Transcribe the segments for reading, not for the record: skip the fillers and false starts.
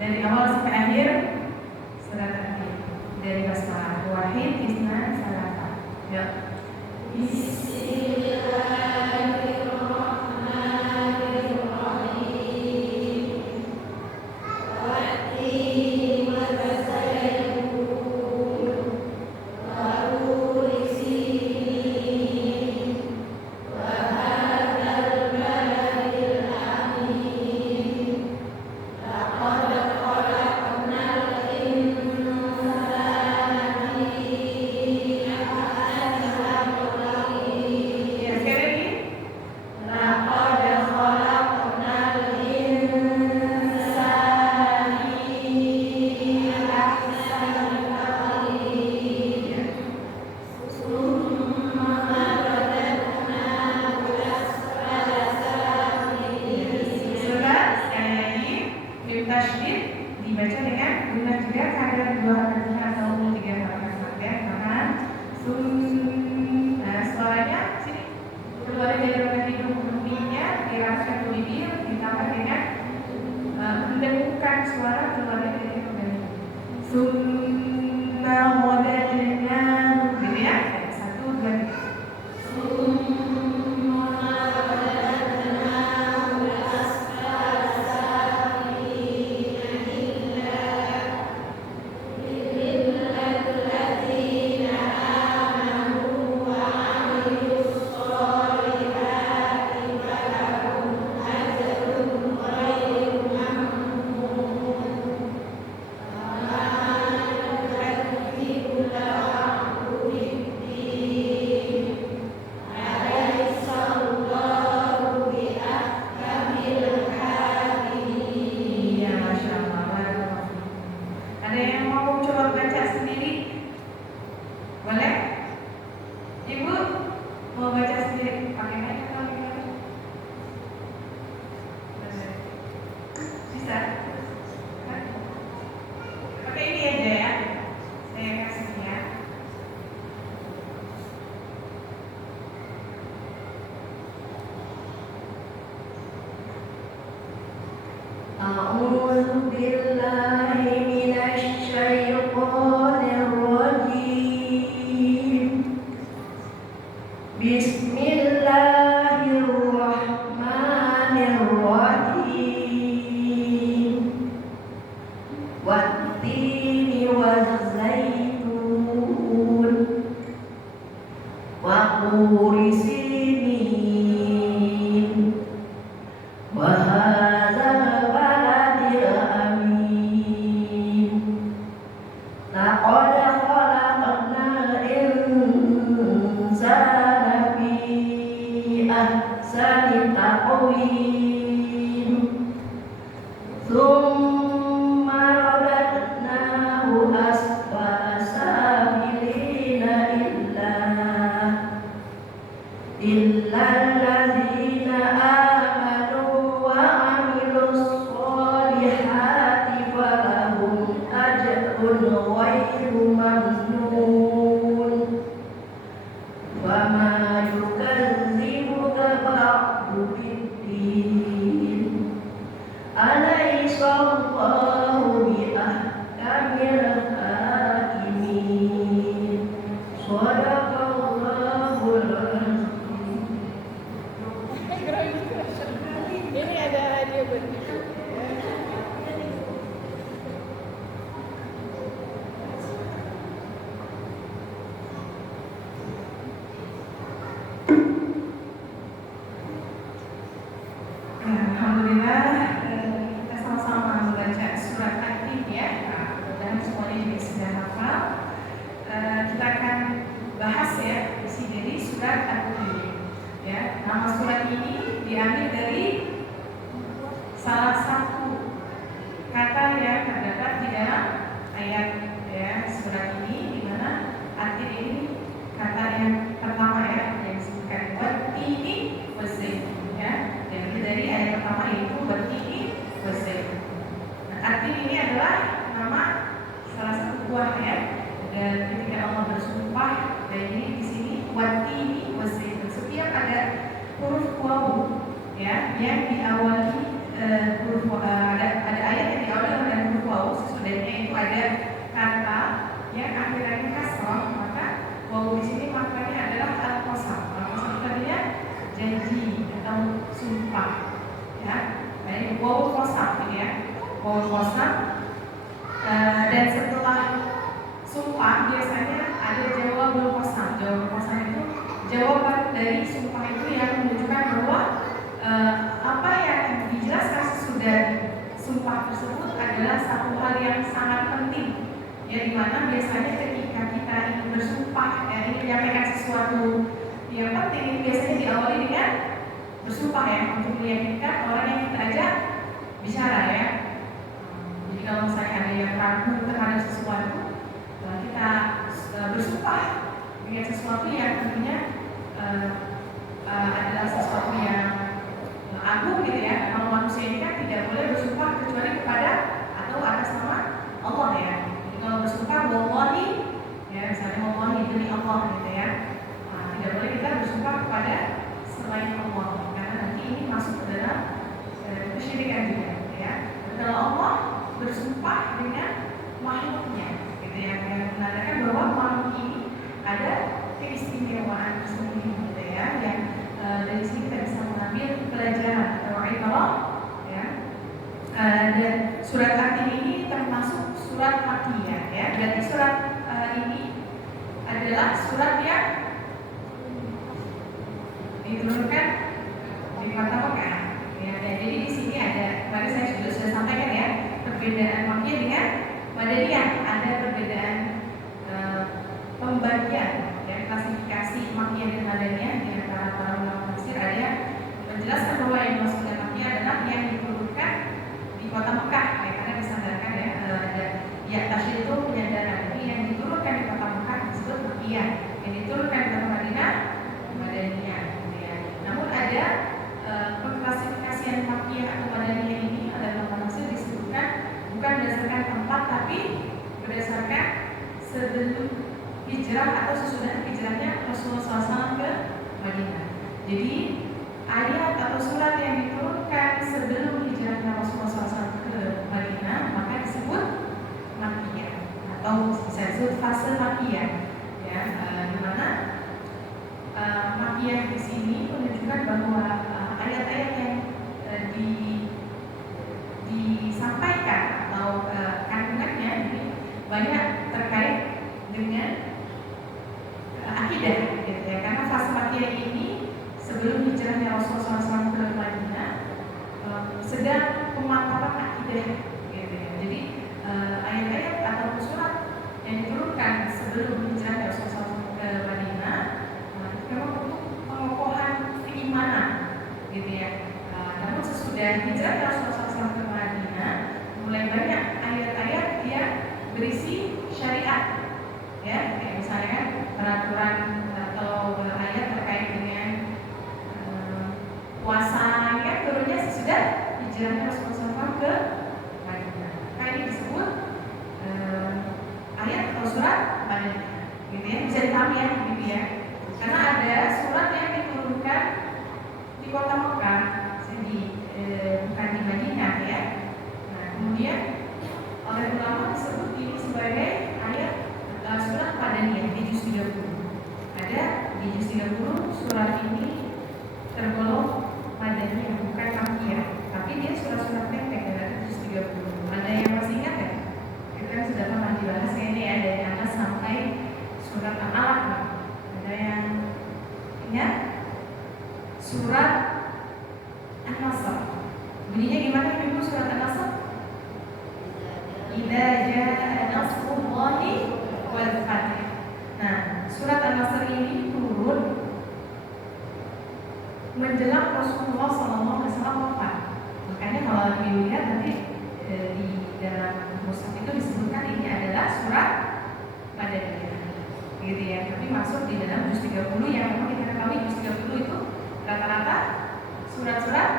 dari awal sampai akhir surat At-Tin dari basmalah wahid isna salasa. Ya. Dibaca dengan guna juga kadar 2 harakat atau 3 harakat ya, karena nah suaranya sini keluar dari rongga hidung nya dirapatkan ke bibir ditambah dengan mendengungkan suara keluar dari rongga hidung. Sunna modelnya gitu ya. 1, 2, 3. Yang diawali huruf ada ayat yang diawali dengan pada kata yang akhirannya kasroh, maka wawu di sini maknanya adalah al-qasam. Al-qasam itu artinya janji atau sumpah, ya. Nah, ini wawu qasam, ini ya, wawu qasam. Dan setelah sumpah biasanya ada jawabul qasam. Jawabul qasam itu jawaban dari sumpah itu yang menunjukkan bahwa apa yang dijelaskan sesudah sumpah tersebut adalah satu hal yang sangat penting, ya, dimana biasanya ketika kita ingin bersumpah, ingin menyampaikan sesuatu yang penting, ini biasanya diawali dengan bersumpah, ya, untuk meyakinkan orang yang kita ajak bicara, ya. Jadi kalau misalnya ada yang ragu terhadap sesuatu, kita bersumpah dengan sesuatu yang tentunya adalah sesuatu yang agung, gitu ya. Kalau manusia ini kan tidak boleh bersumpah kecuali kepada atau atas nama Allah, ya. Jadi kalau bersumpah wallahi, ya, misalnya wallahi demi Allah, gitu ya. Tidak boleh kita bersumpah kepada selain Allah, karena nanti ini masuk ke dalam kesyirikan juga, ya. Kalau Allah bersumpah dengan makhluknya, gitu ya, yang menandakan bahwa makhluk ini ada keistimewaan tersendiri, gitu ya, yang dari sini kita bisa mengambil pelajaran atau ibarat, ya. Dan surat At-Tin ini termasuk surat Makkiyah, ya. Berarti surat ini adalah surat yang diturunkan di kota Mekah, ya. Jadi di sini ada, kemarin saya sudah sampaikan, ya, perbedaan Makkiyah dengan Madaniyah. Ada perbedaan pembagian, ya, klasifikasi Makkiyah dan Madaniyah di antara para ulama tafsir. Ada yang menjelaskan bahwa yang dimaksud dengan Makkiyah adalah yang diturunkan di kota Mekah, ya, karena disandarkan, ya, ada ya tasydid itu penyandaran. Jadi yang diturunkan di kota Mekah disebut Makkiyah, yang diturunkan di kota Madinah Madaniyah, gitu ya. Namun ada pengklasifikasian Makkiyah atau Madaniyah ini adalah tafsir disebutkan bukan berdasarkan tempat, tapi berdasarkan sebelum hijrah atau sesudah hijrahnya Rasulullah SAW ke Madinah. Jadi ayat atau surat yang diturunkan sebelum hijrahnya Rasulullah SAW ke Madinah maka disebut Makkiyah atau bisa disebut fase Makkiyah, ya, di mana Makkiyah di sini menunjukkan bahwa ayat-ayat yang disampaikan atau kandungannya ini banyak terkait dengan akidah, gitu ya. Karena fase Makkiyah ini sebelum hijrahnya Rasulullah SAW ke Madinah sedang pemantapan akidah, gitu ya. Jadi ayat-ayat atau surat yang diturunkan sebelum hijrahnya Rasulullah SAW ke Madinah memang untuk pengokohan keimanan, gitu ya. Namun sesudah hijrahnya Rasulullah SAW ke Madinah mulai banyak ayat-ayat yang berisi syariat, ya, kayak misalnya peraturan atau ayat terkait dengan puasa, ya, turunnya sesudah hijrahnya Rasulullah SAW ke Madinah. Nah, ini disebut ayat atau surat Madaniyah, gitu ya. Bisa dipahami, ya, gitu ya. Karena ada surat yang diturunkan di kota Mekah, jadi bukan di Madinah, ya. Nah, kemudian oleh ulama disebut ini sebagai ayat surat Madaniyah di juz 30. Ada di juz 30 surat ini tergolong Madaniyah, bukan Makkiyah, tapi dia surat-surat pendek dari juz 30. Ada yang masih ingat, ya? Kita kan sudah pernah dibahas ini, ya, dari atas sampai surat Al-Alaq. Ada yang ingat? Surat An-Nasr. Bunyinya gimana, Ibu, surat An-Nasr? Idza jaa nasrullahi wal fath. Nah, surat An-Nasr ini turun menjelang Rasulullah SAW wafat. Makanya kalau dilihat nanti di dalam mushaf itu disebutkan ini adalah surat Madaniyah, gitu ya. Tapi masuk di dalam juz 30 yang memang kita ketahui juz 30 itu rata-rata surat-surat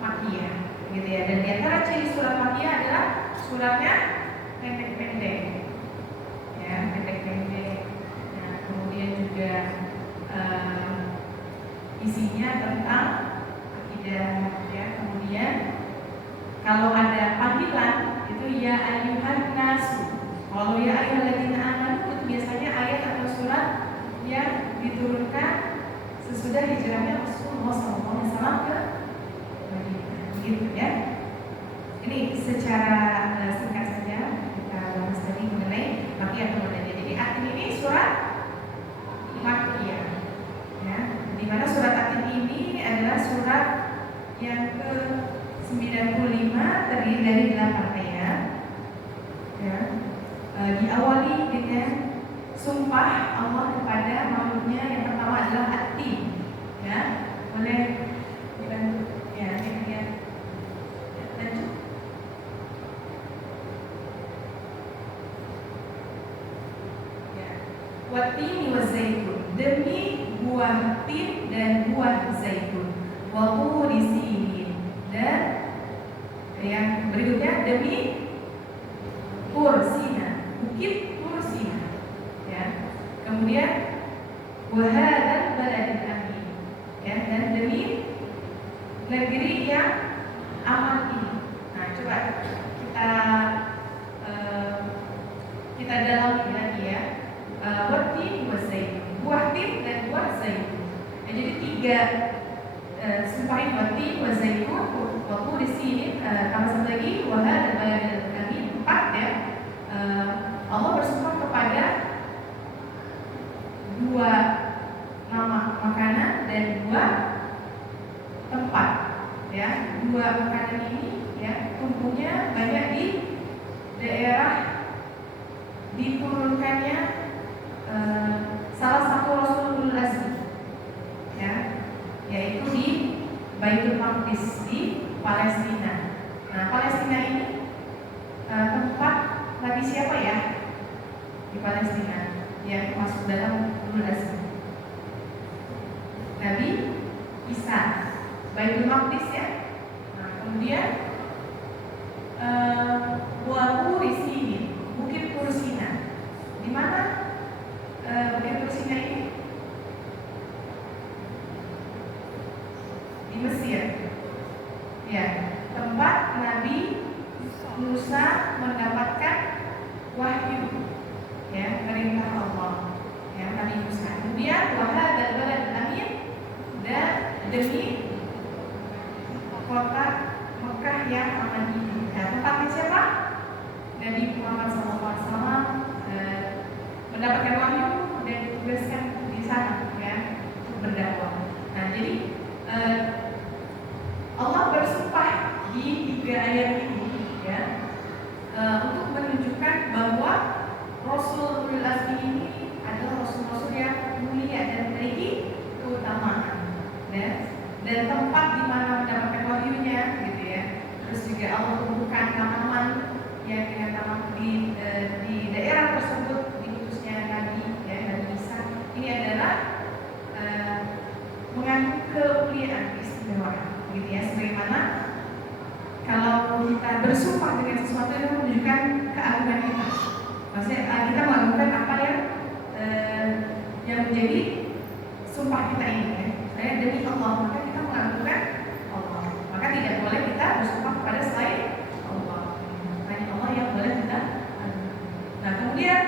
Makkiyah, gitu ya. Dan di antara ciri surat Makkiyah adalah suratnya pendek-pendek, ya, pendek-pendek. Nah, kemudian juga isinya tentang akidah, ya. Kemudian kalau ada panggilan itu ya ayyuhan nasu, Kalau ya ayyuhalladzina amanu itu biasanya ayat atau surat yang diturunkan sesudah hijrahnya Rasulullah SAW ke Madinah, gitu ya. Ini secara singkat saja kita bahas tadi mengenai Makkiyah atau Madaniyah. Jadi Atin ini surat Makkiyah, ya. Di mana surat Atin ini adalah surat yang ke-95 terdiri dari 8 ayat, ya. Diawali dengan sumpah Allah kepada makhluknya. Yang pertama adalah Atin, ya. Boleh dibantu, ya, ya. Lanjut. Ya. Watin wa zaitun, demi buah tin dan buah zaitun. Wa turi sinin, dan yang berikutnya demi Tur Sina, bukit Tur Sina, ya. Kemudian wahadal baladil amin, ya, dan demi negeri yang aman ini. Nah, coba kita dalami lagi, ya. Watin wa zaitun, buah tin dan buah zaitun. Nah, jadi 3 sumpah ini, watin wa zaitun, wa turi sinin, tambah satu lagi wahadal baladil amin, 4, ya. Allah bersumpah kepada 2 nama makanan dan 2 tempat, ya. 2 makanan ini, ya, tumbuhnya banyak di daerah diturunkannya salah satu Rasulul Azmi, ya, yaitu di Baitul Maqdis di Palestina. Nah, Palestina ini tempat Nabi siapa, ya, di Palestina yang masuk dalam Ulul Azmi? Nabi Isa. Baitul Maqdis, ya. Nah, kemudian wa turi sinin, bukit Tur Sina. Di mana bukit Tur Sina ini? Di Mesir, ya, tempat Nabi Musa mendapatkan wahyu, ya, perintah Allah, ya, Nabi Musa. Kemudian wahadal balad amin, dan demi kota Mekah yang aman ini. Nah, tempatnya siapa? Nabi Muhammad SAW mendapatkan wahyu dan ditugaskan di sana, ya, untuk berdakwah. Nah, jadi Allah bersumpah di 3 ayat ini, ya, untuk menunjukkan bahwa Rasulul Azmi ini adalah rasul-rasul yang mulia dan memiliki keutamaan, dan tempat di mana mendapatkan wahyunya, gitu, ya. Terus juga Allah tumbuhkan tanaman yang dengan tanaman di daerah tersebut diutusnya Nabi, ya, Nabi Isa. Ini adalah mengandung kemuliaan, keistimewaan, gitu, ya. Sebagaimana kalau kita bersumpah dengan sesuatu itu menunjukkan keagungan kita. Maksudnya kita mengagungkan apa yang menjadi sumpah kita ini, ya. Saya demi Allah, maka kita mengagungkan Allah. Maka tidak boleh kita bersumpah kepada selain Allah. Hanya Allah yang boleh kita agungkan. Nah, kemudian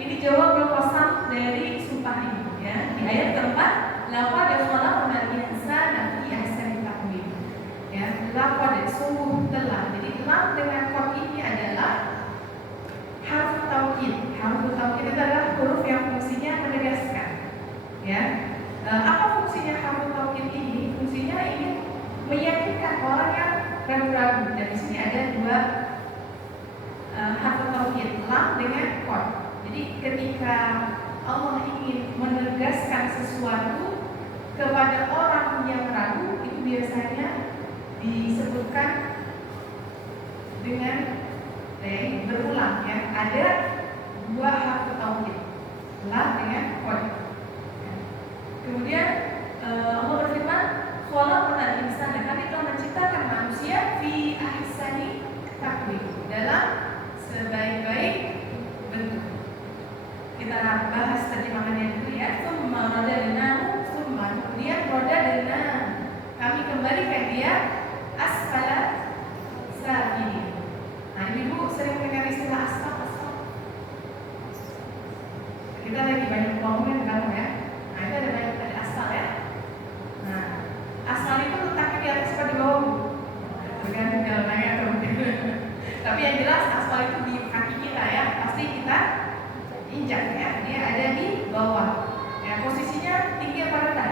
ini jawab qasam dari sumpah ini, ya. Di ayat keempat, laqad khalaqnal insana fi ahsani taqwim. Ya, laqad, sungguh telah. Jadi lam dengan qad ini adalah harf taukid. Harf taukid itu adalah huruf yang fungsinya menegaskan, ya. Apa fungsinya harf taukid ini? Fungsinya ingin meyakinkan orang yang ragu-ragu. Dan di sini ada 2 harf taukid, lam dengan qad. Jadi ketika Allah ingin menegaskan sesuatu kepada orang yang ragu, itu biasanya disebutkan dengan berulang, ya. Ada 2 harf taukid, lam dengan qad. Kemudian Allah berfirman, khalaqnal insana, kami telah menciptakan manusia fi ahsani taqwim, dalam sebaik-baik bentuk. Kita bahas terjemahannya dulu, ya. Tsumma radadnahu, kemudian radadna, kami kembalikan dia asfala safilin. Nah, Ibu sering mendengar istilah asfal. jelas aspal itu di kaki kita ya, pasti kita injak ya. Dia ada di bawah. Ya, posisinya tinggi apa rendah?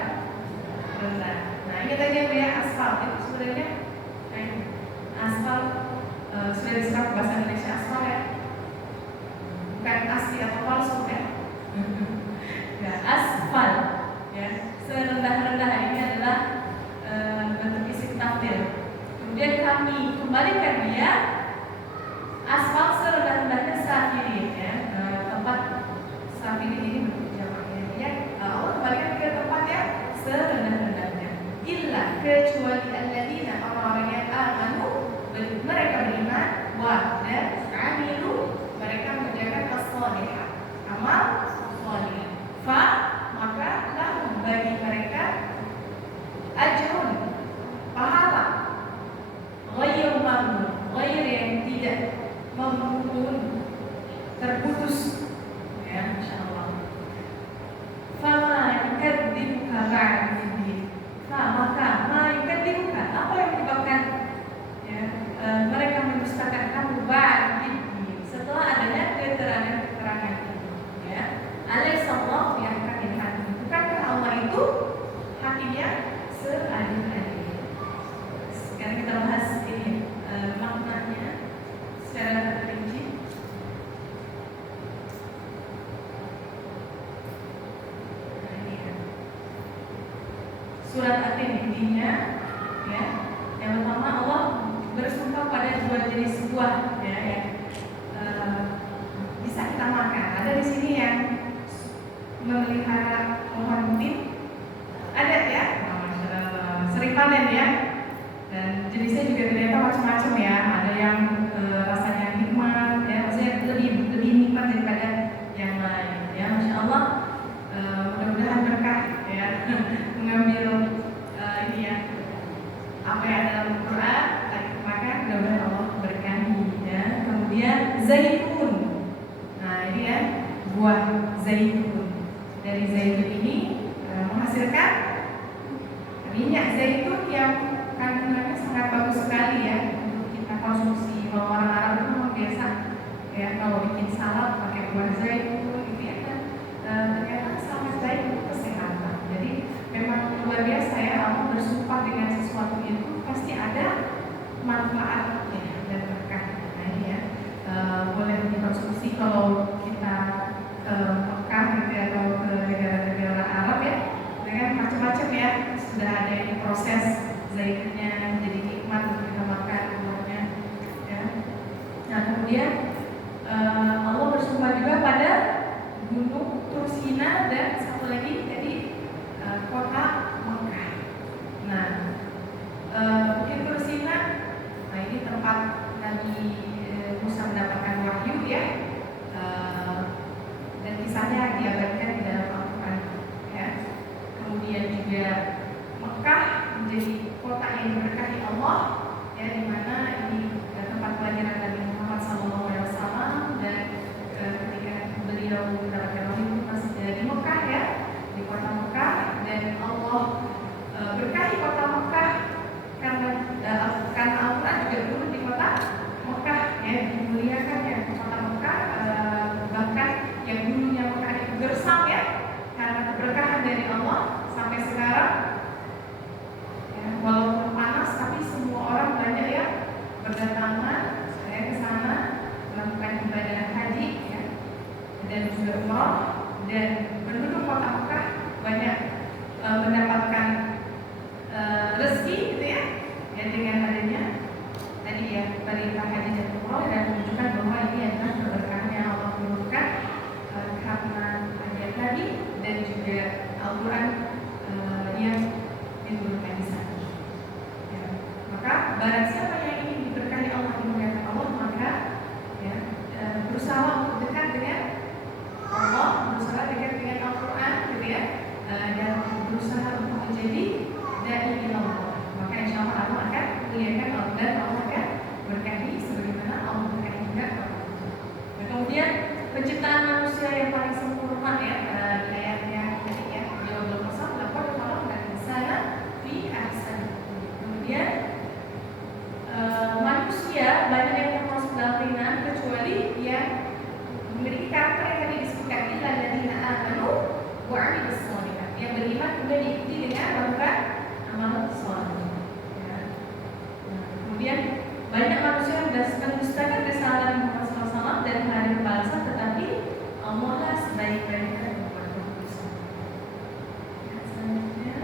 Rendah. Nah, ingat aja ya, aspal itu sebenarnya aspal sudah diserap bahasa Indonesia aspal ya. Bukan asli atau palsu ya. Ya, aspal ya, serendah-rendah ini adalah bentuk isim tafdil. Kemudian kami kembalikan dia aspal serendah-rendahnya safirin ya. Tempat safirin ini bentuk jamaknya ya. Allah kembalikan ke tempat yang serendah-rendahnya. Illa kecuali alladzina, orang-orang yang amanu, mereka beriman, wa dan amilu, mereka mengerjakan as-shalihah, amal saleh. Fa maka lahum bagi mereka ajrun, pahala, ghairu mamnun, ghair yang tidak membunuh, terputus ya, insyaallah. Fama yukadzibuka ba'di, maka ma yukadzibuka, apa yang menyebabkan ya, mereka mendustakan kamu ba'di, setelah adanya keterangan-keterangan itu ya. Alaihissallahu yahkamil hakim, bukankah Allah itu hakimnya seadil-adilnya. Sekarang kita bahas ini maknanya secara terperinci. Surat At-Tin intinya ya, yang pertama Allah bersumpah pada dua jenis buah ya, yang bisa kita makan. Ada di sini yang memelihara pohon tin, ada ya, sering panen ya, dan jenisnya juga ternyata macam-macam ya. Ada yang rasanya nikmat ya, maksudnya lebih nikmat daripada yang lain ya. Masya Allah, mudah-mudahan berkah ya mengambil ini ya, apa yang dalam Quran, maka mudah-mudahan Allah berkahi ya. Kemudian zaitun, nah ini ya, buah zaitun. Dari zaitun ini menghasilkan minyak zaitun yang kandungannya sangat bagus sekali ya untuk kita konsumsi. Kalau orang Arab itu memang biasa ya, kalau bikin salad pakai buah zaitun gitu ya kan, ternyata sangat baik untuk kesehatan. Jadi memang luar biasa ya, Allah bersumpah dengan sesuatu itu pasti ada manfaatnya dan berkah. Nah ini ya, boleh dikonsumsi kalau kita ke Mekah gitu ya, atau ke negara-negara Arab ya, dengan macam-macam ya, sudah ada ini proses zaitunnya jadi nikmat untuk kita makan buahnya ya. Nah kemudian Allah bersumpah juga pada gunung Tursina dan satu lagi jadi kota Mekah. Nah Bukit Tursina, nah ini tempat Nabi Musa mendapatkan wahyu ya, dan kisahnya diabadikan di dalam Al-Quran ya. Kemudian juga Mekah menjadi kota yang diberkahi Allah ya, di mana ini tempat pelajaran Nabi Muhammad SAW, dan ketika beliau mendapatkan wahyu masih di Mekah ya, di kota Mekah, dan Allah berkahi kota Mekah karena Al-Quran juga turun di kota Mekah ya, dimuliakan ya kota Mekah, bahkan yang dulunya Mekah itu gersang ya karena keberkahan dari Allah sampai sekarang ya, walaupun panas tapi semua orang banyak ya berdatangan saya ke sana melakukan ibadah haji ya, dan juga umrah, dan penduduk kota Mekah banyak mendapatkan rezeki gitu ya, ya dengan adanya tadi ya perintah haji dan umrah, dan menunjukkan bahwa ini adalah keberkahannya Allah turunkan karena ayat tadi dan juga Al-Quran yang diturunkan di sana ya. Maka barang siapa yang ingin diberkahi Allah, dimuliakan Allah, maka ya, berusaha untuk dekat dengan Allah, berusaha dekat dengan Al-Quran gitu ya, dan berusaha untuk menjadi dai ilallah. Maka insya Allah Allah akan muliakan Allah dan Allah akan berkahi sebagaimana Allah berkahi juga. Nah, kemudian penciptaan manusia yang paling sempurna ya, di ayat yang tadi ya, 12 laqad khalaqnal insana fi ahsani taqwim. Kemudian manusia banyak yang termasuk dalam ringan amanu wa 'amilus shalihat. Yang beriman kemudian diikuti dengan melakukan amal saleh. Ya. Nah, kemudian banyak manusia yang mendustakan risalah Muhammad SAW dan hari pembalasan, tetapi Allah lah sebaik-baiknya membuat keputusan. Ya, selanjutnya.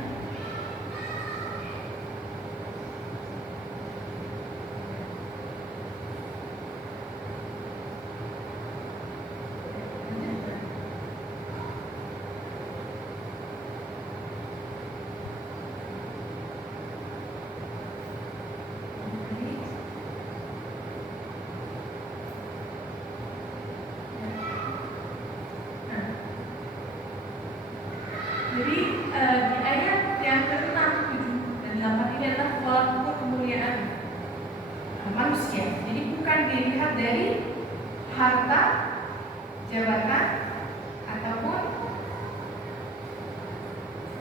Jadi di ayat yang ke-6, 7, dan 8 ini adalah pola ukur kemuliaan manusia. Jadi bukan dilihat dari harta, jabatan, ataupun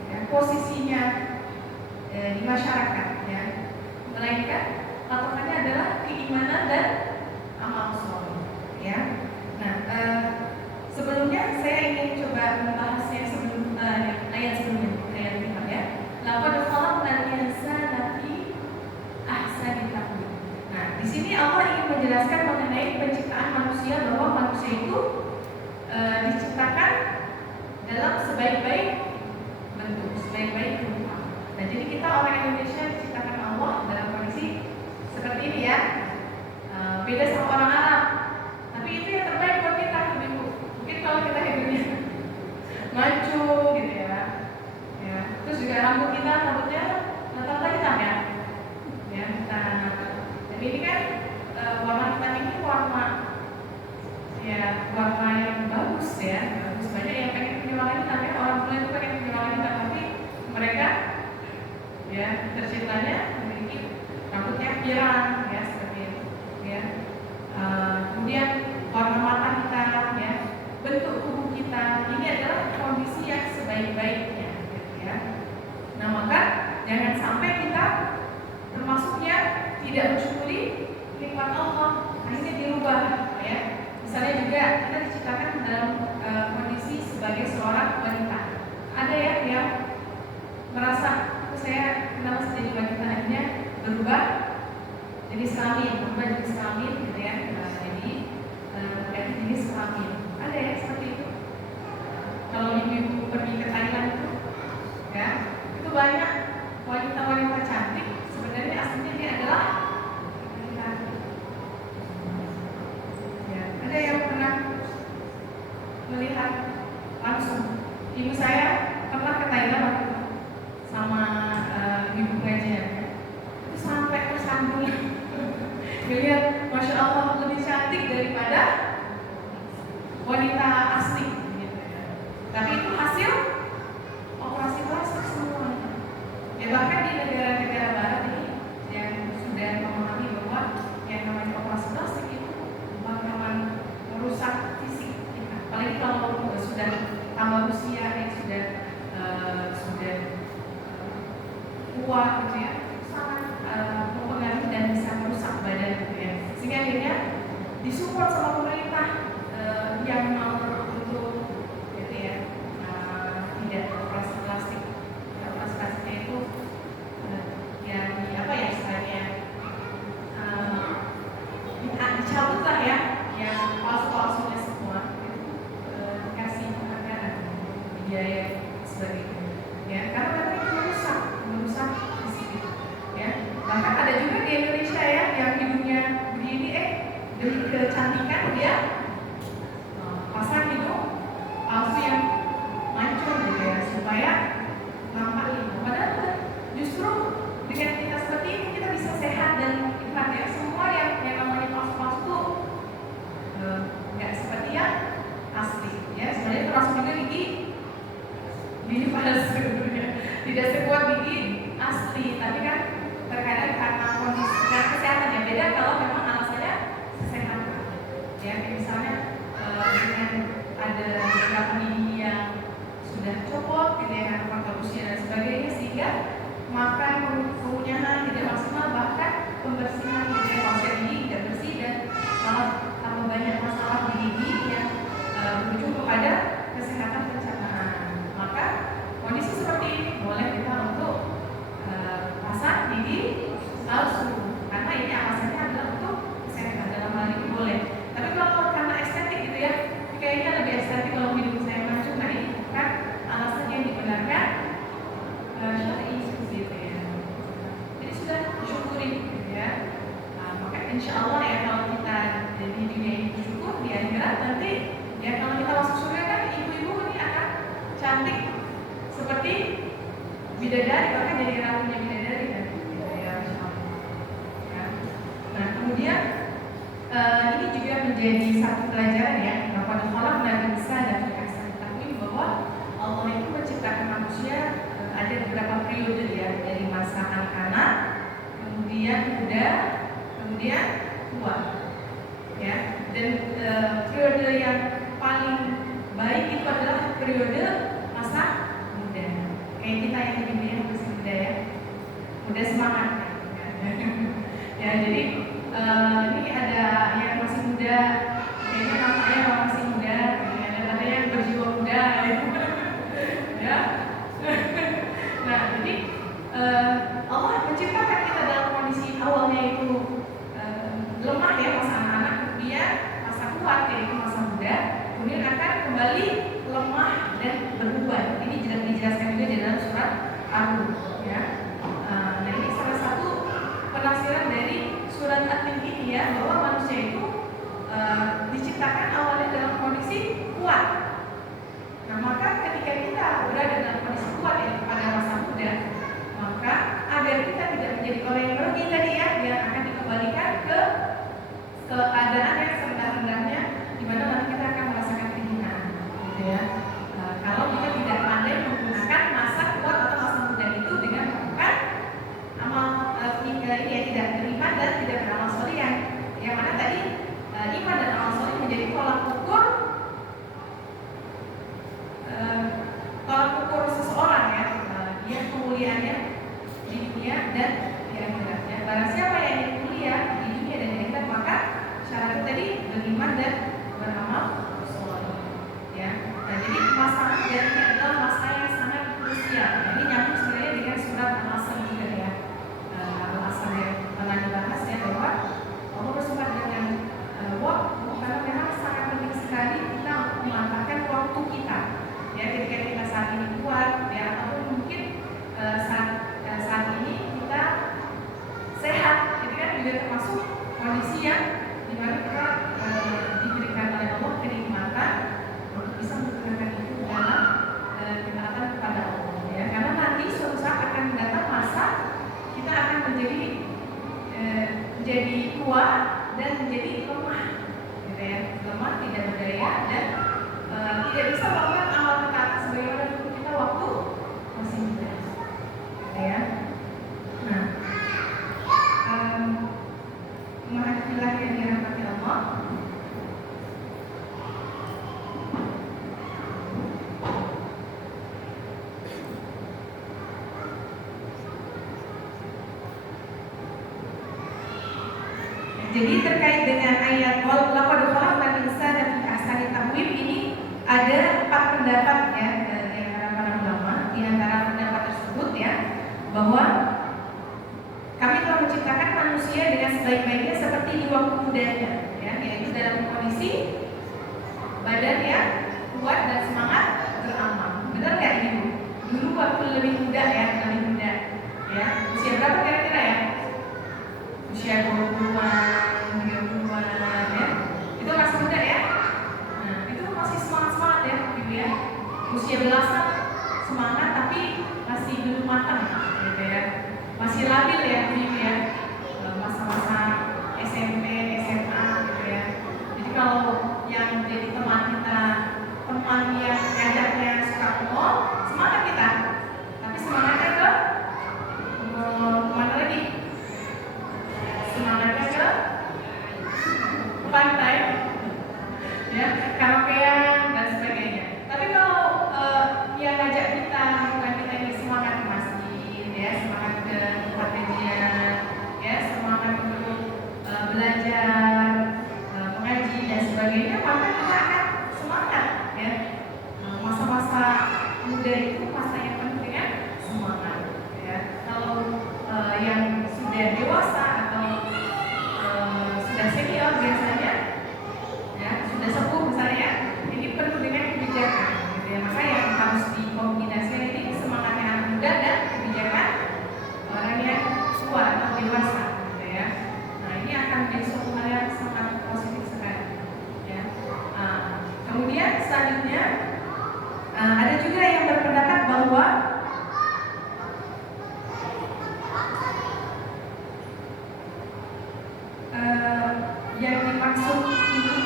ya, posisinya di masyarakat, ya. Melainkan patokannya adalah keimanan dan amal soleh. Ya. Nah, sebelumnya saya ingin coba membahasnya sebelum ayat sebelumnya, ayat 5 ya. Laqad khalaqnal insana fi ahsani taqwim. Nah, di sini Allah ingin menjelaskan mengenai penciptaan manusia, bahwa manusia itu diciptakan dalam sebaik-baik bentuk, sebaik-baik rupa. Nah, jadi kita orang Indonesia diciptakan Allah dalam kondisi seperti ini ya. Beda sama orang Arab. Tapi itu yang terbaik buat kita, Ibu. Mungkin kalau kita hidupnya mancung gitu ya. Ya. Terus juga rambutnya rata-rata hitam ya. Ya, kita. Dan ini kan warna hitam ini warna yang bagus ya. Bagus, banyak yang pengen punya warna hitam ya. Orang tua itu pengen punya warna hitam, tapi mereka ya terciptanya memiliki rambut yang pirang ya, seperti itu ya. Kemudian warna mata kita ya, bentuk tubuh kita, ini adalah kondisi yang sebaik-baiknya gitu ya. Nah, maka jangan sampai kita termasuknya tidak mensyukuri nikmat Allah, akhirnya dirubah ya. Misalnya juga kita diciptakan dalam kondisi sebagai seorang wanita. Ada ya yang merasa saya kenapa jadi wanita, akhirnya berubah jadi kelamin, berubah jenis kelamin gitu ya. Jadi ganti jenis kelamin. Ada ya seperti itu. Kalau ibu pergi ke Thailand itu, ya itu banyak wanita-wanita cantik. Sebenarnya aslinya dia adalah laki-laki. Ya, ada yang pernah melihat langsung. Ibu saya pernah ke Thailand waktu itu sama ibu pengajian. Itu sampai tersandung. Melihat, masya Allah, lebih cantik daripada wanita asli gitu ya. Tapi itu hasil operasi plastik semua ya. Bahkan di negara-negara barat ini yang sudah memahami bahwa yang namanya operasi plastik itu bakalan merusak fisik kita. Apalagi kalau sudah tambah usia yang sudah tua gitu ya, sangat mempengaruhi dan bisa merusak badan gitu ya. Sehingga akhirnya disupport sama pemerintah yang mau untuk gitu ya, tidak operasi plastik. Operasi plastiknya itu yang apa ya istilahnya, dicabut lah ya, yang palsu-palsunya semua itu dikasih anggaran, biaya sebagainya ya, karena mereka merusak fisik ya. Bahkan ada juga di Indonesia ya yang hidungnya begini demi kecantikan dia pasang hidung palsu yang mancung gitu ya, supaya nampak itu. Padahal justru dengan kita seperti ini kita bisa sehat dan ikhlas ya. Semua yang namanya palsu-palsu tuh nggak seperti yang asli ya. Sebenarnya termasuk juga gigi palsu ya. Tidak sekuat gigi asli, tapi kan terkadang karena kondisi kesehatan yang beda. Kalau memang alasannya kesehatan ya, misalnya dengan ada beberapa gigi yang sudah copot gitu ya, karena faktor usia dan sebagainya, sehingga makan kemunyahan tidak maksimal, bahkan pembersihan gitu ya, konsep gigi tidak bersih dan malah tambah banyak masalah di gigi yang berujung kepada kesehatan pencernaan pelajaran ya, pada kolam dan bisa dan tapi bahwa Allah itu menciptakan manusia ada beberapa periode ya, dari masa anak-anak, kemudian muda, kemudian tua, ya. Dan periode yang paling baik itu adalah periode masa muda. Kayak kita yang di dunia masih muda ya, muda semangat. Ya, jadi ini ada yang masih muda, kayaknya namanya orang masih muda, ada yang berjiwa muda, ya. Nah, jadi Allah menciptakan kita dalam kondisi awalnya itu lemah ya, masa anak-anak, kemudian masa kuat yaitu masa muda, kemudian akan kembali lemah dan berubah. Ini tidak dijelaskan juga di dalam surat Ar-Rum, ya. Nah, ini salah satu penafsiran dari surat At-Tin ini ya, bahwa manusia itu diciptakan awalnya dalam kondisi kuat. Nah, maka ketika kita berada dalam kondisi kuat yaitu pada masa muda, maka agar kita tidak menjadi orang yang merugi tadi ya, yang akan dikembalikan ke keadaan yang serendah-rendahnya, di mana nanti kita akan merasakan kehinaan, gitu ya. Kalau kita tidak pandai menggunakan masa kuat atau masa muda itu dengan melakukan amal ini ya, tidak beriman dan tidak beramal soleh, yang mana tadi iman dan amal soleh menjadi tolak ukur seseorang ya, dia kemuliaannya di dunia dan di akhirat ya. Barang siapa yang mulia di dunia dan di akhirat, maka syaratnya tadi beriman dan beramal soleh ya. Nah, jadi masa muda ini adalah masa yang sangat krusial. Ini nyambung sebenarnya dengan surat Al-Asr juga ya. Al-Asr yang pernah dibahas ya, bahwa Allah bersumpah dengan waktu, karena memang sangat penting sekali kita untuk memanfaatkan waktu kita ya, ketika kita saat ini kuat ya, ataupun mungkin saat ini kita sehat, itu kan juga termasuk kondisi yang dimana kita diberikan oleh Allah kenikmatan untuk bisa menggunakan itu dalam ketaatan kepada Allah ya. Karena nanti suatu saat akan datang masa kita akan menjadi tua dan menjadi lemah, gitu ya, lemah, tidak berdaya dan tidak bisa melakukan amal ketaatan sebagaimana dulu kita waktu masih muda, gitu ya. Nah, Alhamdulillah yang dirahmati Allah. Jadi terkait dengan ayat laqad khalaqnal insana fi ahsani taqwim ini ada 4 pendapat ya dari para ulama. Di antara pendapat tersebut ya, bahwa kami telah menciptakan manusia dengan sebaik-baiknya seperti di waktu mudanya ya, yaitu dalam kondisi badan yang kuat dan semangat beramal. Benar nggak Ibu? Dulu waktu lebih muda ya, usia berapa kira-kira ya? Usia 20-an, 30-an ya, itu masih muda ya. Nah, itu masih semangat ya, gitu ya. Usia belasan semangat tapi masih belum matang, gitu ya. Masih labil ya, gitu ya. Masa-masa SMP, SMA, gitu ya. Jadi kalau yang jadi teman kita, teman yang ngajaknya suka ke mall, semangat kita. Tapi semangatnya ke kemana lagi? Semangatnya ke pantai ya, karaokean dan sebagainya. Tapi kalau yang ngajak kita, bukan kita ini semangat ke masjid ya, semangat ke tempat kajian ya, semangat untuk belajar, mengaji dan sebagainya, maka kita akan semangat ya. Masa-masa muda itu masa yang penuh dengan semangat ya. Kalau yang sudah dewasa atau sudah senior biasanya ya, sudah sepuh misalnya, ini penuh dengan kebijakan gitu ya. Maka yang harus dikombinasikan ini semangatnya anak muda dan kebijakan orang yang tua atau dewasa gitu ya. Nah, ini akan menjadi suatu hal yang sangat positif sekali ya. Kemudian selanjutnya ada juga yang berpendapat bahwa yang dimaksud ini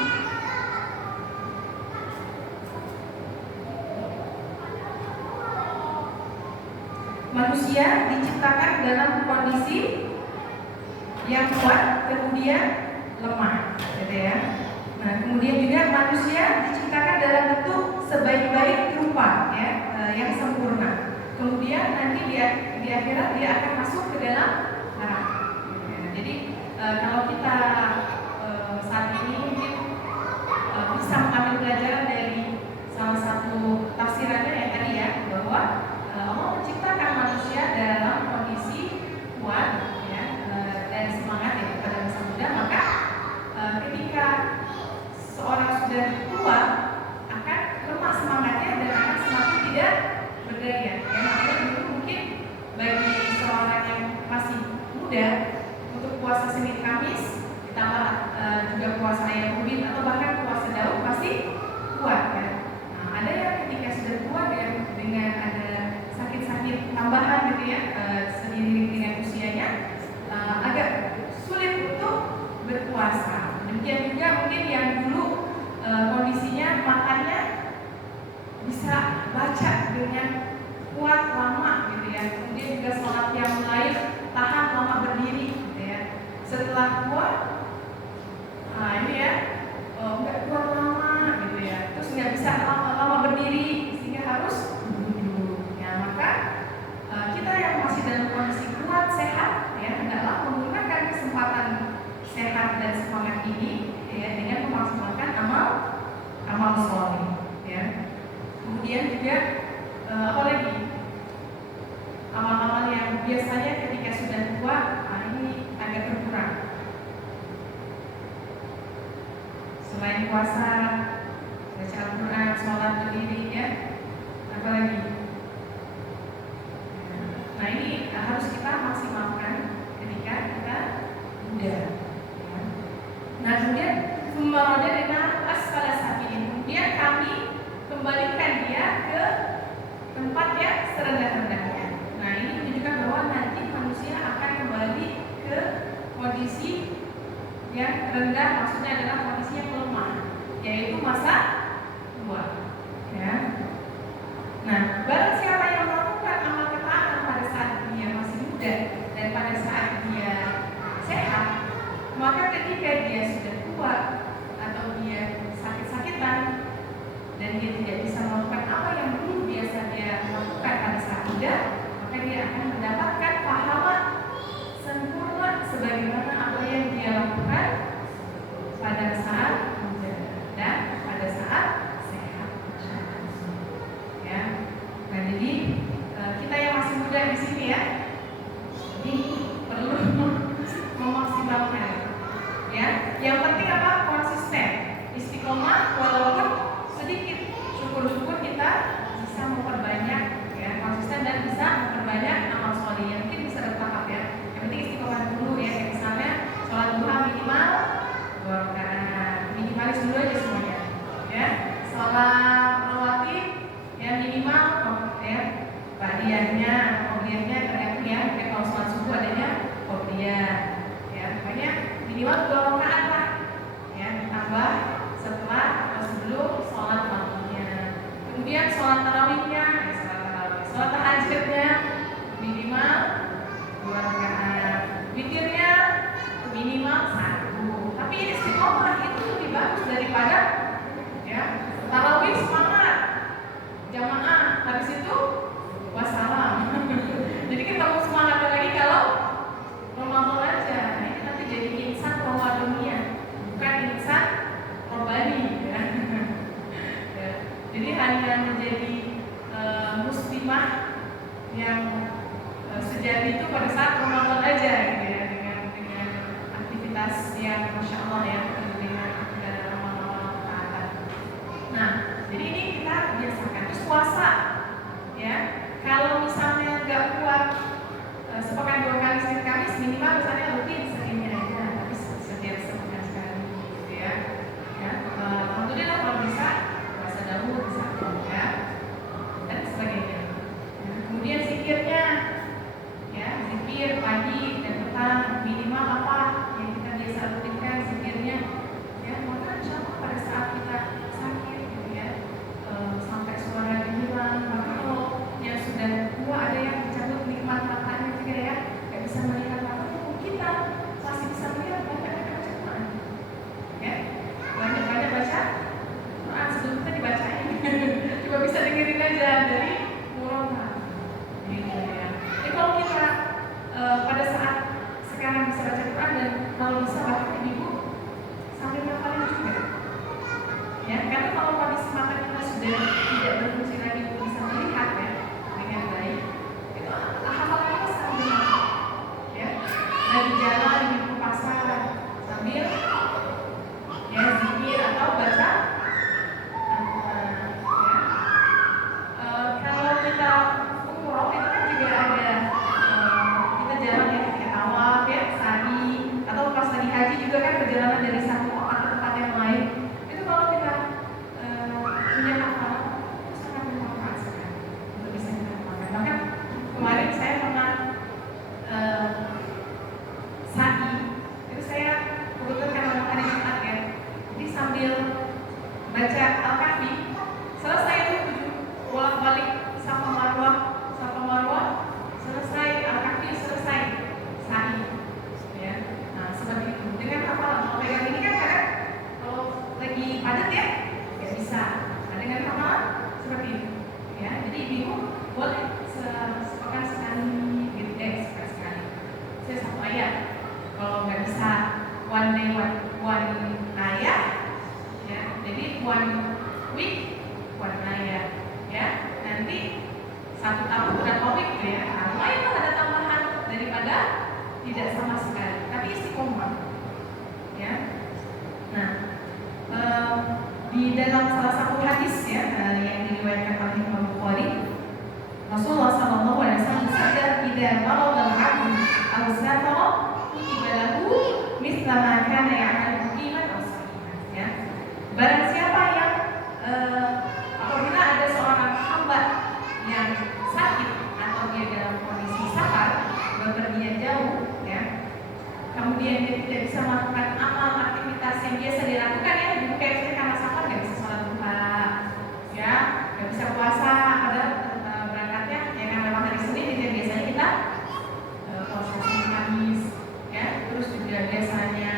manusia diciptakan dalam kondisi yang kuat, kemudian lemah, gitu ya. Nah, kemudian juga manusia diciptakan dalam bentuk sebaik-baik rupa, ya, yang sempurna. Kemudian nanti di akhirat dia akan masuk ke dalam neraka. Jadi kalau kita saat ini mungkin bisa mengambil pelajaran dari salah satu tafsirannya yang tadi ya, bahwa Allah menciptakan manusia dalam kondisi kuat, ya, dan semangat ya pada masa muda. Maka ketika seorang sudah tua akan lemah semangatnya dan akan semakin tidak berdaya. Ya, makanya dulu mungkin bagi seorang yang masih muda untuk puasa Senin Kamis ditambah juga puasa ayam ubin atau bahkan puasa Daud masih kuat ya. Nah, ada yang ketika sudah tua dan dengan ada sakit-sakit tambahan gitu ya, seiring dengan usianya agak sulit untuk berpuasa. Demikian juga mungkin yang dulu kondisinya makannya bisa baca dengan kuat lama gitu ya. Kemudian juga sholat yang lain tahan lama berdiri gitu ya. Setelah kuat, nah ini ya nggak kuat lama gitu ya. Terus nggak bisa lama berdiri sehingga harus duduk. Ya maka kita yang masih dalam kondisi kuat sehat ya hendaklah menggunakan kesempatan sehat dan semangat ini ya dengan memaksimalkan amal soleh ya. Kemudian juga apalagi amal-amal yang biasanya ketika sudah tua ini agak berkurang. Selain puasa, baca Al-Quran, sholat berdiri ya, apalagi. Nah ini harus kita maksimalkan ketika kita muda. Ya. Nah kemudian Sumarodena asfala safilin. Kemudian kami kembalikan dia ke tempat yang serendah-rendahnya. Nah ini menunjukkan bahwa nanti manusia akan kembali ke kondisi yang rendah, maksudnya adalah kondisi yang lemah, yaitu masa tua. Ya. Nah barang siapa yang melakukan amal ketaatan pada saat dia masih muda dan pada saat dia sehat, maka ketika dia sudah tua atau dia sakit-sakitan dan dia tidak bisa melakukan apa yang dulu biasa dia lakukan pada saat muda, maka dia akan mendapatkan pahala sempurna sebagaimana apa yang dia lakukan pada saat muda dan pada saat sehat. Ya, nah jadi kita yang masih muda di sini ya, ini perlu memaksimalkan. Ya, yang penting apa? Konsisten, istiqomah walaupun sedikit. Syukur-syukur kita bisa memperbanyak ya, konsisten dan bisa memperbanyak amal soleh yang mungkin bisa bertahap ya. Yang penting istiqomah dulu ya, kayak misalnya sholat duha minimal 2 rakaat, minimalis dulu aja semuanya. Ya, sholat rawatib ya minimal ya, ba'diyahnya atau qobliyahnya tergantung ya. Kayak kalau sholat subuh adanya qobliyah ya, makanya minimal 2 rakaat lah ya, ditambah setelah atau sebelum sholat maghribnya. Kemudian sholat tarawihnya, sholat tahajudnya minimal 2 rakaat, witirnya minimal 1. Tapi ini istiqomah itu lebih bagus daripada ya tarawih semangat jamaah habis itu wassalam. Jadi kita mau semangat lagi kalau Ramadan aja. Nah, ini nanti jadi insan Ramadaniyah, bukan insan Robbani ya. Ya. Jadi hanya menjadi muslimah yang sejati itu pada saat Ramadan aja gitu ya, dengan aktivitas yang masya Allah ya, dengan amal-amal ketaatan. Nah, jadi ini kita biasakan. Terus puasa ya, kalau misalnya nggak kuat sepekan 2 kali Senin Kamis, minimal misalnya rutin Seninnya aja, tapi setiap sepekan sekali gitu ya. Ya, alhamdulillah kalau bisa puasa Daud bisa ya, dan sebagainya. Nah, kemudian zikirnya ya, zikir pagi dan petang minimal apa yang kita biasa rutinkan zikirnya ya, maka insya Allah pada saat kita sakit gitu ya, sampai suara hilang, maka kalau yang sudah tua ada yang dicabut nih karena kalau kondisi mata kita sudah tidak berfungsi lagi untuk bisa melihat ya dengan baik, itu hafalan kita sambil ya lagi jalan ingin ke pasar sambil ya zikir atau baca kalau kita umroh itu kan juga ada kita jalan ya ketika tawaf ya sa'i atau pas lagi haji juga kan perjalanan dari satu tempat ke tempat yang lain. Itu kalau kita punya hafalan itu sangat bermanfaat sekali untuk bisa kita amalkan. Bahkan kemarin saya pernah sa'i itu saya kebetulan karena hari Jumat ya, jadi sambil baca Al-Kahfi selesai itu bolak-balik Safa Marwah selesai Al-Kahfi selesai sa'i ya. Nah seperti itu dengan hafalan. Kalau pegang ini kan kadang kalau lagi padat ya nggak bisa. Nah dengan hafalan seperti itu ya. Jadi ibu boleh sepekan sekali gitu sepekan sekali saya satu ayat. Kalau nggak bisa one day one ayat ya, jadi one week one ayat ya. Nanti satu tahun berapa week gitu ya. Nah, lumayan ada tambahan daripada tidak sama sekali, tapi istiqomah ya. Nah di dalam salah satu hadis ya yang diriwayatkan oleh Imam Bukhari, Rasulullah SAW bersabda, "Idza marada al-'abdu aw safara kutiba lahu mithla ma kana ya'malu muqiman aw sahihan." Ya. Barang siapa yang apabila ada seorang hamba yang sakit atau dia dalam kondisi safar, bepergian jauh ya, kemudian dia tidak bisa melakukan amal aktivitas yang biasa dilakukan ya, dulu kayak misalnya karena safar nggak bisa sholat duha ya, nggak bisa puasa pada berangkatnya ya kan memang hari Senin itu biasanya kita puasa Senin Kamis ya. Terus juga biasanya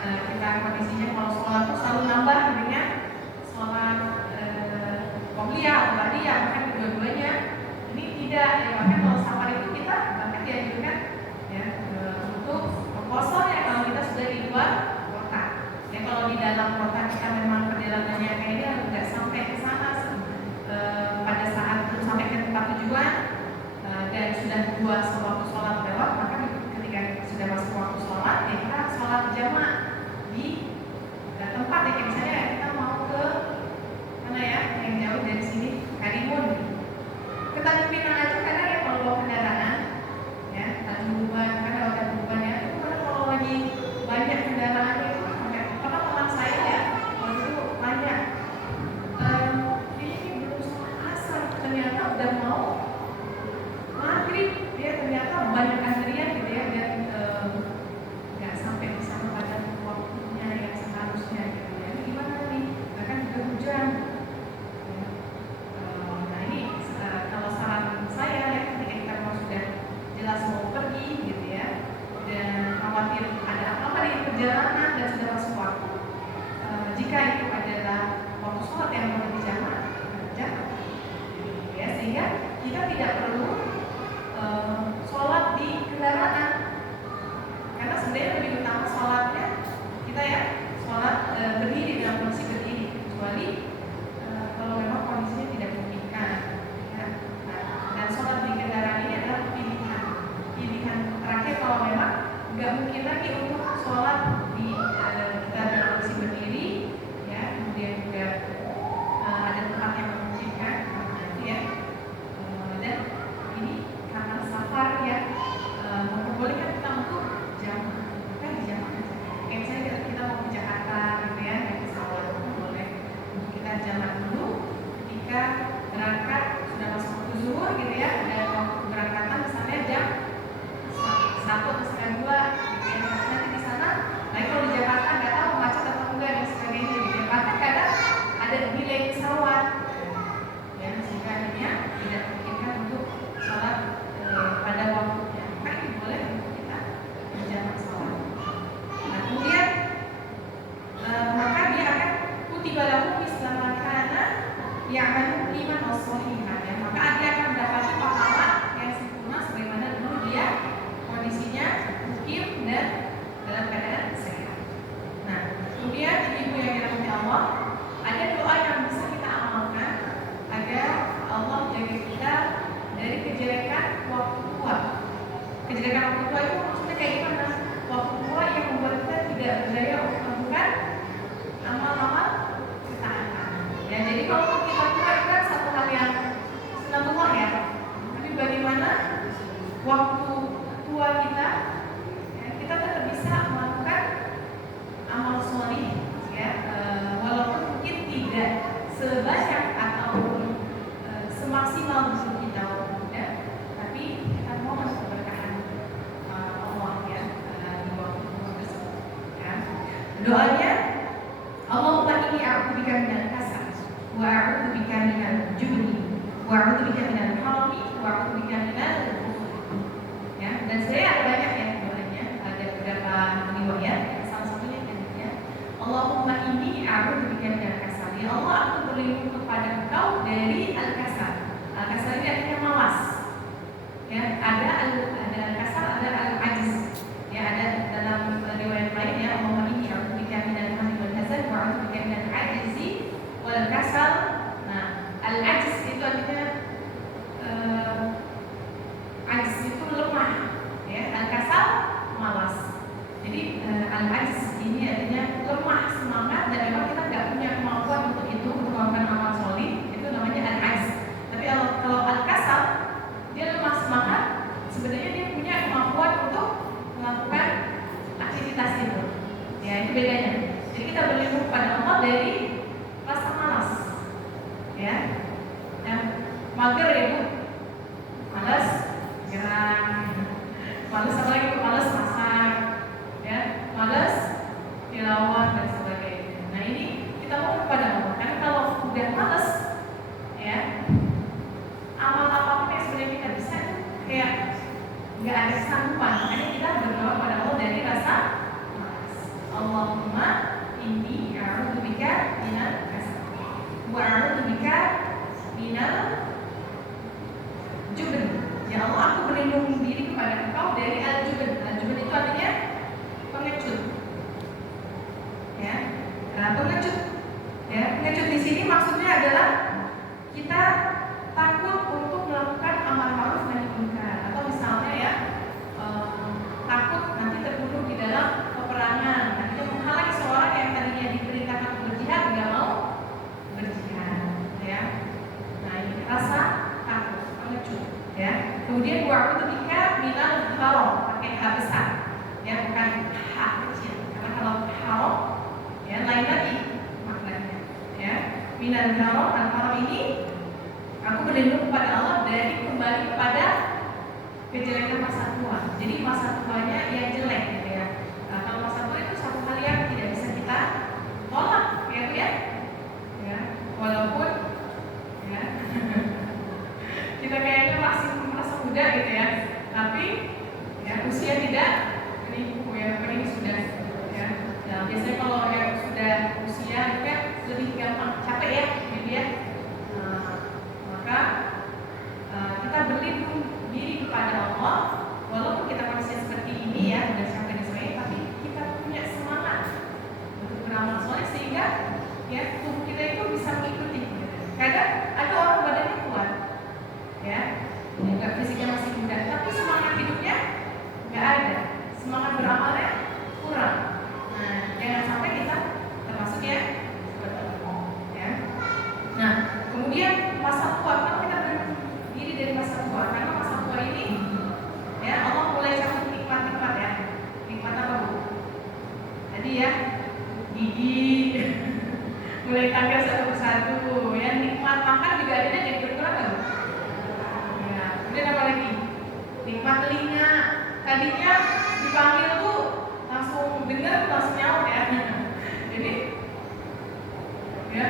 kita kondisinya kalau sholat itu selalu nambah dengan sholat qobliyah atau ba'diyah, bahkan kedua-duanya ini tidak ya. Bahkan kalau safar itu kita bahkan dianjurkan ya untuk puasa ya kalau kita sudah di luar kota ya. Kalau di dalam kota kita memang perjalanannya kayaknya nggak sampai ke sana pada saat belum sampai ke tempat tujuan dan sudah dua waktu sholat lewat, maka ketika sudah masuk waktu sholat ya kita sholat jamaah di tempat ya. Kayak misalnya kita mau ke mana ya yang jauh dari sini, Karimun ke Tanjung Pinang aja kadang ya kalau bawa kendaraan ya, Tanjung Uban kan ada Tanjung Uban ya, itu kalau lagi banyak kendaraan itu sampai karena teman saya ya waktu itu banyak ini belum sholat asar ternyata udah mau maghrib ya, ternyata banyak antrian gitu ya, dan nggak sampai di sana pada waktunya yang seharusnya gitu ya. Ini gimana nih? Bahkan juga hujan. Nah ini kalau saran saya ya ketika kita memang sudah jelas mau pergi gitu ya, dan khawatir ada apa-apa di perjalanan dan sudah masuk waktu, jika itu adalah waktu sholat yang mau dijamaah ya, sehingga kita tidak perlu sholat di kendaraan, karena sebenarnya lebih utama sholatnya kita ya sholat berdiri dalam kondisi berdiri, kecuali kalau memang kondisinya tidak memungkinkan ya. Dan sholat di kendaraan ini adalah pilihan terakhir kalau memang nggak mungkin lagi untuk sholat di kita dalam kondisi berdiri ya, kemudian juga ada tempat yang memungkinkan nanti ya. Dan ini karena safar ya memperbolehkan kita untuk jamaah, kan di jamaah. Kayak misalnya kita mau ke Jakarta gitu ya, naik pesawat boleh untuk kita jamaah dulu ketika berangkat sudah masuk waktu zuhur gitu ya, dan waktu keberangkatan misalnya jam 1 atau setengah 2 gitu ya. Nanti di sana, nah kalau di Jakarta nggak tahu macet atau enggak dan sebagainya gitu ya. Bahkan kadang ada delay pesawat ya, sehingga akhirnya tidak memungkinkan untuk sholat pada waktunya. Maka ini boleh untuk kita berjamaah sholat. Nah kemudian maka dia akan kutiba lahu mithla ma kana ya'malu iman as-sahihan ya. Maka dia akan mendapati pahala yang sempurna sebagaimana dulu dia kondisinya mukim dan dalam keadaan sehat. Nah kemudian ibu yang dirahmati Allah, ada sebanyak atau semaksimal bisa kita ya, tapi kita mohon keberkahan Allah ya di waktu tersebut ya. Doanya Allahumma inni a'udzubika minal kasal wa a'udzubika minal jubni wa a'udzubika minal harami wa a'udzubika minal bukhli ya. Dan saya ada banyak ya doanya, ada beberapa riwayat, salah satunya ya Allahumma inni a'udzubika minal kasal, ya Allah aku berlindung kepada Engkau dari al-kasal. Al-kasal ini artinya malas ya, ada al-kasal, ada al-ajiz ya, ada dalam riwayat lain ya Allahumma inni a'udzubika minal hammi wal kasal wa a'udzubika minal ajzi wal kasal. Nah, al-ajiz itu artinya ajiz itu lemah ya, al-kasal malas. Jadi al-ajiz ini artinya lemah semangat dan memang kita nggak punya kemampuan untuk itu, untuk melakukan amal solih, itu namanya al-ajiz. Tapi kalau al-kasal dia lemah semangat, sebenarnya dia punya kemampuan untuk melakukan aktivitas itu ya, itu bedanya. Jadi kita berlindung kepada Allah dari rasa malas ya, yang mager ya Bu, malas gerak, malas apa lagi, malas masak ya, malas tilawah dan sebagainya. Nah ini kita mohon kepada Allah, karena kalau udah malas ya, amal apapun yang sebenarnya kita bisa kayak nggak ada sanggupan. Makanya kita berdoa pada Allah dari rasa malas. Allahumma inni a'udzubika minal kasal wa a'udzubika minal jubn. Ya Allah, aku berlindung diri kepada Engkau dari al-jubn. Al-jubn itu artinya pengecut ya, pengecut ya. Pengecut di sini maksudnya adalah kita takut untuk melakukan amar ma'ruf nahi munkar, atau misalnya ya takut nanti terbunuh di dalam peperangan, nanti menghalangi seorang yang tadinya diperintahkan untuk berjihad nggak mau berjihad ya. Nah ini rasa takut, pengecut ya. Kemudian wa'udzubika minal haram, pakai h besar ya, bukan h kecil, karena kalau haram ya lain lagi maknanya ya. Minal haram, al-haram ini aku berlindung kepada Allah dari kembali kepada kejelekan masa tua. Jadi masa tuanya yang jelek gitu ya. Nah, kalau masa tua itu satu hal yang tidak bisa kita tolak ya Bu ya. Ya, walaupun ya kita kayaknya masih merasa muda gitu ya, tapi ya usia tidak ini Bu ya, ini sudah ya. Nah, biasanya kalau yang sudah usia itu kan lebih gampang capek ya gitu ya. Maka kita berlindung diri kepada Allah, walaupun kita manusia seperti ini ya, sudah sampai di sini, tapi kita punya semangat untuk beramal soleh sehingga ya tubuh kita itu bisa mengikuti. Kadang ada orang badannya kuat ya, nggak fisiknya masih muda, tapi semangat hidupnya nggak ada, semangat beramalnya kurang. Nah jangan sampai kita termasuk ya seperti itu ya. Nah kemudian masa tua, kalau kita berdiri dari masa tua, karena masa tua ini ya Allah mulai cabut nikmat-nikmat ya. Nikmat apa Bu? Tadi ya gigi mulai tanggal satu persatu ya. Nikmat makan juga ada jadi berkurang kan? Ya, kemudian apa lagi? Nikmat telinga, tadinya dipanggil tuh langsung dengar, langsung nyaut ya. Jadi ya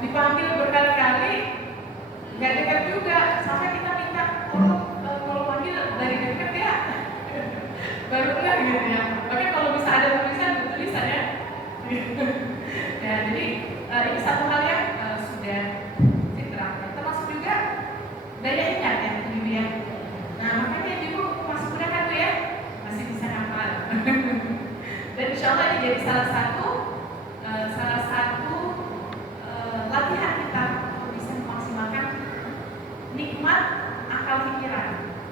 dipanggil berkali-kali nggak dekat juga, sampai kita minta kalau panggil dari dekat ya baru enggak gitu ya. Bahkan kalau bisa ada tulisan ya. Ya jadi ini satu hal yang sudah diterapkan, termasuk juga daya ingat ya ibu ya. Nah makanya ibu masih muda kan tuh ya, masih bisa hafal. Dan insya Allah ini jadi salah satu latihan kita untuk bisa memaksimalkan nikmat akal pikiran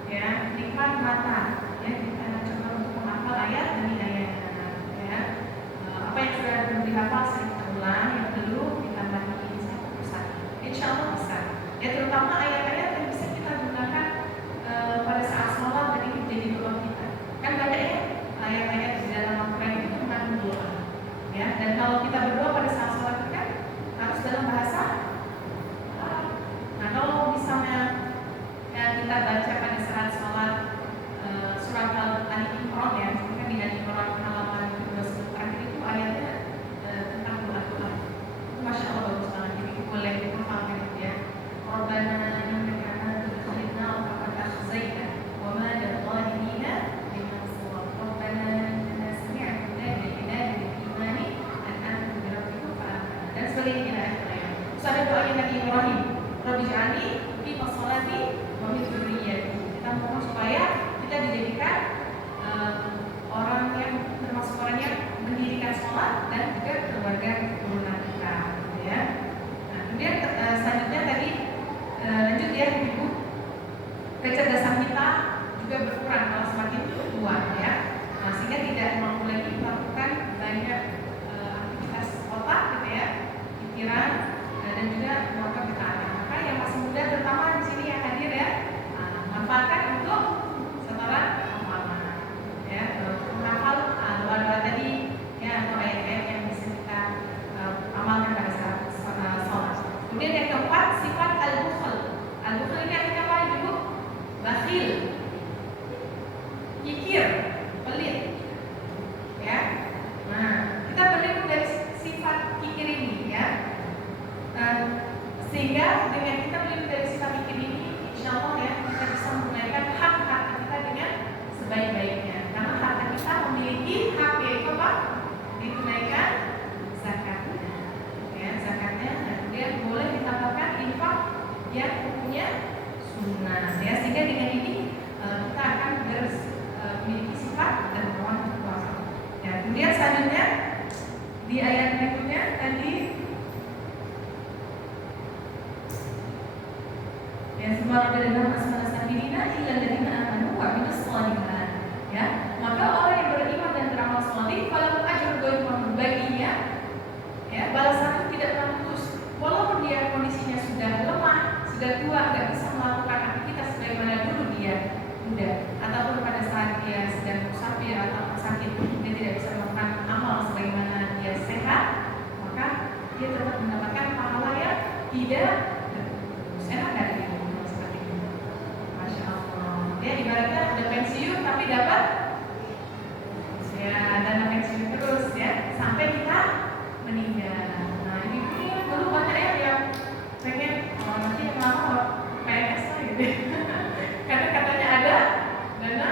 ya, nikmat mata ya. Kita coba untuk menghafal ayat demi ayat ya. Apa yang sudah dihafal saya ulang, yang Terus ada doanya Nabi Ibrahim, Rabbi ij'alni muqima sholati wa min dzurriyyati. Kita mohon supaya kita dijadikan orang yang termasuk orang yang mendirikan sholat dan juga keluarga keturunan kita, gitu ya. Nah, kemudian selanjutnya tadi lanjut ya Ibu, kecerdasan kita juga berkurang kalau semakin tua ya. Nah, sehingga tidak mampu lagi melakukan banyak aktivitas otak gitu ya, pikiran dan juga melakukan ketaatan. Maka yang masih muda terutama di sini yang hadir ya, manfaatkan untuk setoran amalan ya, menghafal doa-doa tadi ya, atau ayat-ayat yang bisa kita amalkan pada saat sholat. Kemudian yang keempat, sifat al-bukhl. Al-bukhl ini artinya apa Ibu? Bakhil, kikir, pelit ya. Nah, kita berlindung dari sifat kikir ini ya. Sehingga dengan kita berlindung dari sifat kikir ini, insya Allah ya, kita bisa menunaikan hak-hak kita dengan sebaik-baiknya. Karena harta kita memiliki hak, yaitu apa? Ditunaikan zakatnya ya, zakatnya. Dan kemudian boleh ditambahkan infak yang punya sunnah ya, sehingga dengan ini kita akan memiliki sifat dan mohon kuasa ya. Kemudian selanjutnya di ayat berikutnya tadi ya, semua adalah masalah sabirina illa alladziina aamanu wa 'amilus shalihat ya. Maka orang yang beriman dan beramal saleh falahum ajrun ghairu mamnun, baginya ya balasan itu tidak pernah putus, walaupun dia kondisinya sudah lemah, sudah tua, tidak bisa melakukan aktivitas sebagaimana dulu dia muda, ataupun pada saat dia sedang musafir atau sakit dia tidak bisa melakukan amal sebagaimana dia sehat, maka dia tetap mendapatkan pahala yang tidak terputus. Enak nggak itu seperti itu? Masya Allah. Dia ibaratnya ada pensiun tapi dapat ya dana pensiun terus ya sampai kita meninggal. Nah ini dulu banyak ya yang pengen nanti yang lama PNS lah gitu. Karena katanya ada dana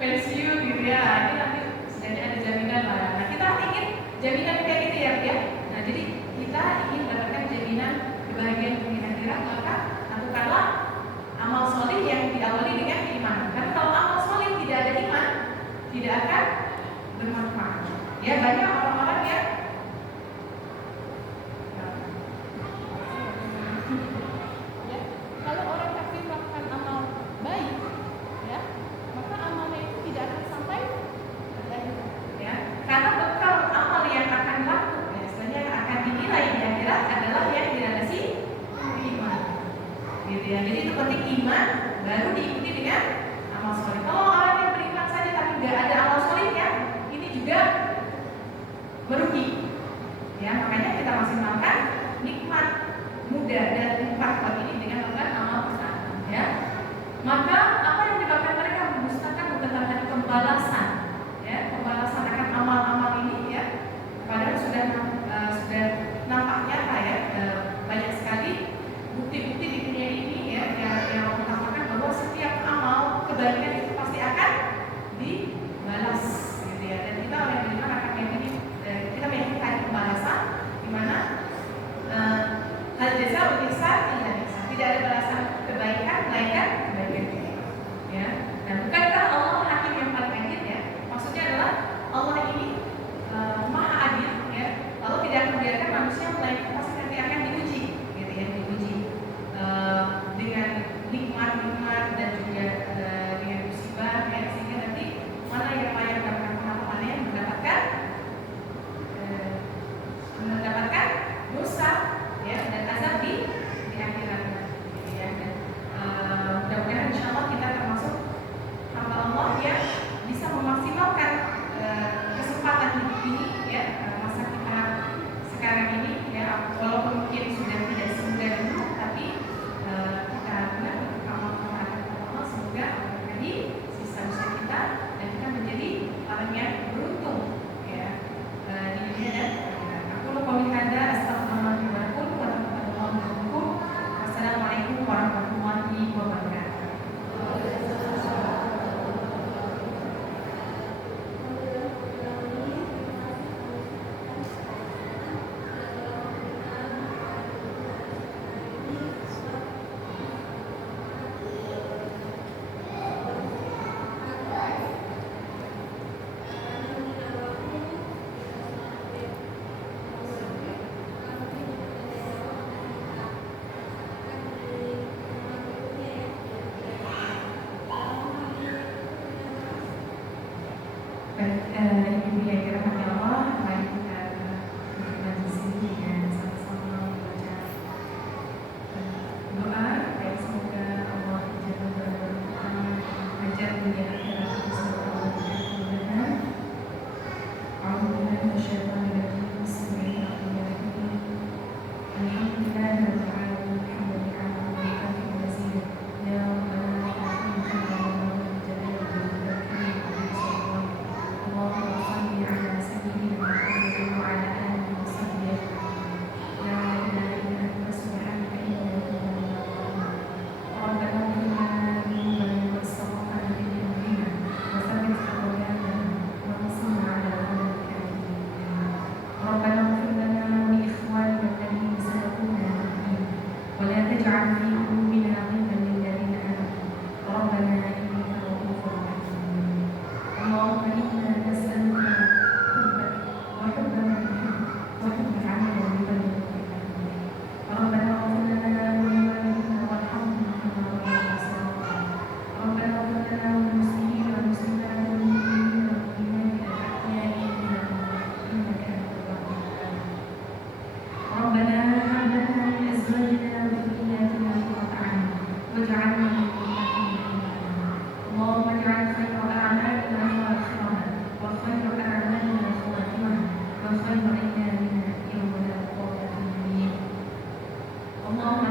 pensiun gitu ya. Ini nanti setidaknya ada jaminan lah. Nah kita ingin jaminan kayak gitu ya, ya. Nah jadi kita ingin mendapatkan jaminan kebahagiaan dunia akhirat, maka lakukanlah amal soleh yang diawali dengan iman. Karena kalau amal soleh tidak ada iman, tidak akan bermanfaat. Ya banyak orang-orang yang kalau orang kafir melakukan amal baik, ya, maka amalnya itu tidak akan sampai ya, karena bekal amal yang akan laku, ya, istilahnya akan dinilai di akhirat adalah yang dilandasi iman, gitu ya. Jadi itu penting iman, baru diikuti dengan amal soleh. Kalau orang yang beriman saja tapi nggak ada amal solehnya, ini juga merugi, ya. Makanya kita maksimalkan nikmat muda dan nikmat ini dengan melakukan amal ketaatan, ya. Maka apa yang menyebabkan mereka mendustakan bukan tadi pembalasan, ya, pembalasan akan amal-amal ini, ya. Padahal sudah nampak nyata ya, banyak sekali bukti-bukti di dunia ini ya yang mengatakan bahwa setiap amal kebaikan itu pasti akan dibalas, gitu ya. Dan kita oleh beriman akan meyakini, kita meyakini tadi pembalasan di mana hal jasa ihsan illa ihsan. Omongan